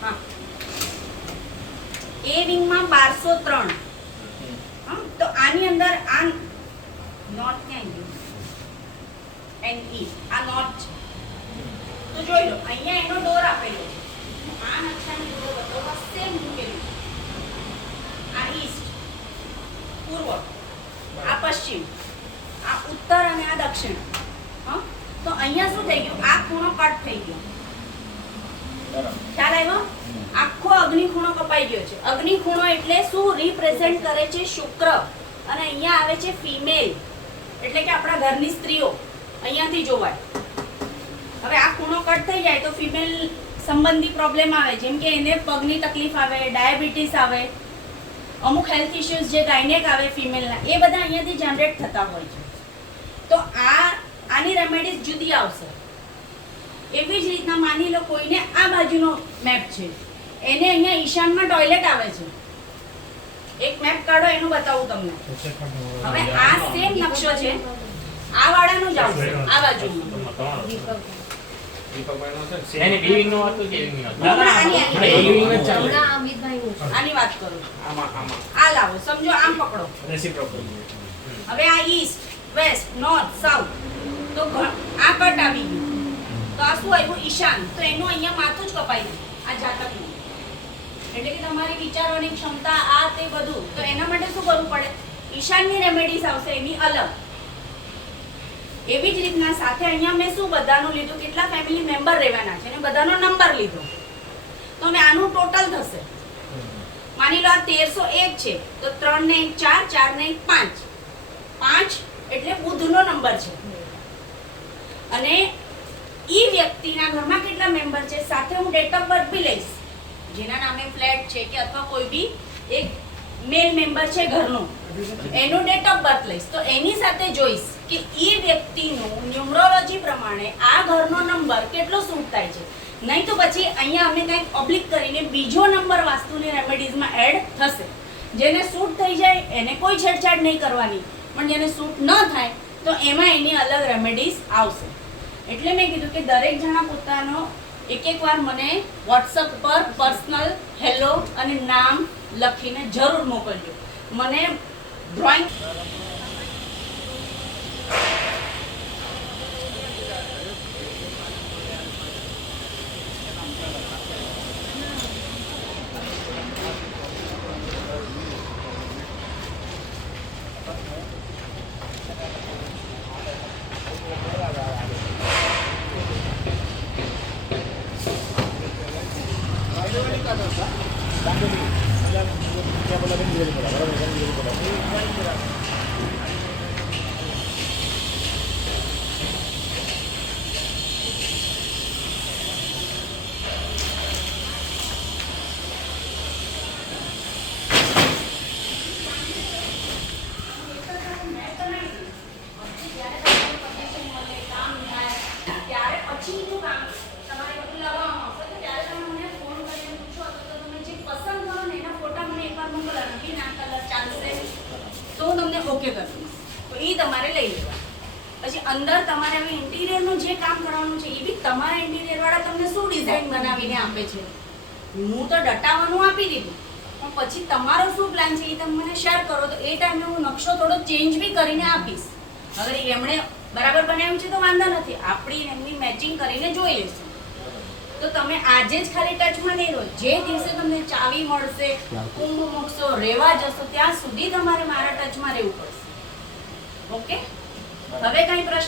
हाँ A wing में 1203 तो आनी अंदर आ नॉट क्या एन ई आ नॉट तो જોઈ લો અહીંયા એનો ડોર આપેલો આ નકશાની ડોર બતાવો સેમ મૂકેલી આ ઈસ્ટ પૂર્વ આ પશ્ચિમ આ ઉત્તર અને આ દક્ષિણ હા તો અહીંયા શું થઈ ગયું આ ખૂણો કટ થઈ ગયો ખ્યાલ આવ્યો આખો અગ્નિ ખૂણો કપાઈ ગયો છે અગ્નિ ખૂણો એટલે શું રિપ્રેઝન્ટ કરે છે શુક્ર અને અહીંયા આવે છે ફિમેલ એટલે કે આપણા ઘરની સ્ત્રીઓ અહીંયાથી જોવાય હવે આ ખૂણો કટ થઈ જાય તો ફિમેલ સંબંધી પ્રોબ્લેમ આવે જેમ કે એને પગની તકલીફ આવે ડાયાબિટીસ આવે અમુક હેલ્થ ઇશ્યુઝ જે ગાયનેક આવે ફિમેલના એ બધા અહીંયાથી જનરેટ થતા હોય છે તો આની રેમેડીઝ જુદી આવશે એવી જ રીતના માની લો કોઈને આ બાજુનો મેપ છે એને અહીંયા ઈશાનમાં ટોયલેટ આવે છે એક મેપ કાઢો એનું બતાવું તમને હવે આ સેમ નકશો છે આ વાળાનું જ આવશે આ બાજુનું આની વાત કરું આ લાવો સમજો આમ પકડો હવે આ ઈસ્ટ વેસ્ટ નોર્થ સાઉથ તો આ કટ આવી ગયું તો આ શું આવ્યું ઈશાન તો એનું અહીંયા માથું જ કપાઈ ગયું આ જાતકનું એટલે કે તમારી વિચારવાની ક્ષમતા આ તે બધું તો એના માટે શું કરવું પડે ઈશાનની રેમેડીઝ આવશે એની અલગ એવી જ રીતના સાથે અહીંયા મેં શું બધાનું લીધું કેટલા ફેમિલી મેમ્બર રહેવાના છે અને બધાનો નંબર લીધો તો હવે આનું ટોટલ થશે માની લો આ 1301 છે તો 3 ને 1 4 4 ને 1 5 5 એટલે બુધનો નંબર છે અને ઈ વ્યક્તિના ઘરમાં કેટલા મેમ્બર છે સાથે હું ડેટ ઓફ બર્થ બી લઈશ જેના નામે ફ્લેટ છે કે અથવા કોઈ બી એક મેલ મેમ્બર છે ઘરનો એનું ડેટ ઓફ બર્થ લઈશ તો એની સાથે જોઈશ કે ઈ વ્યક્તિનું ન્યુમરોલોજી પ્રમાણે આ ઘરનો નંબર કેટલો સૂટ થાય છે નહીં તો પછી અહીંયા અમે કંઈક ઓબ્લિક કરીને બીજો નંબર વાસ્તુની રેમેડીઝમાં એડ થશે જેને સૂટ થઈ જાય એને કોઈ છેડછાડ નહીં કરવાની પણ જેને સૂટ ન થાય તો એમાં એની અલગ રેમેડીઝ આવશે એટલે મેં કીધું કે દરેક જણા પોતાનો એક વાર મને વોટ્સઅપ પર પર્સનલ હેલો અને નામ લખીને જરૂર મોકલજો મને ડ્રોઈંગ ઓકે કરવું તો એ તમારે લઈ લેવા પછી અંદર તમારે હવે ઇન્ટિરિયરનું જે કામ કરવાનું છે એ બી તમારા ઇન્ટિરિયર વાળા તમને શું ડિઝાઇન બનાવીને આપે છે હું તો ડટાવાનું આપી દીધું પણ પછી તમારો શું પ્લાન છે એ તમે મને શેર કરો તો એ ટાઈમે હું નકશો થોડો ચેન્જ બી કરીને આપીશ અગર એમણે બરાબર બનાવ્યું છે તો વાંધો નથી આપણી એમની મેચિંગ કરીને જોઈ લેશું તો તમે આજે જ ખાલી ટચમાં નહીં રહો જે દિવસે તમને ચાવી મળશે કુંભ મૂકશો રહેવા જશો ત્યાં સુધી તમારે મારા ટચમાં રહેવું પડશે ઓકે હવે કઈ પ્રશ્ન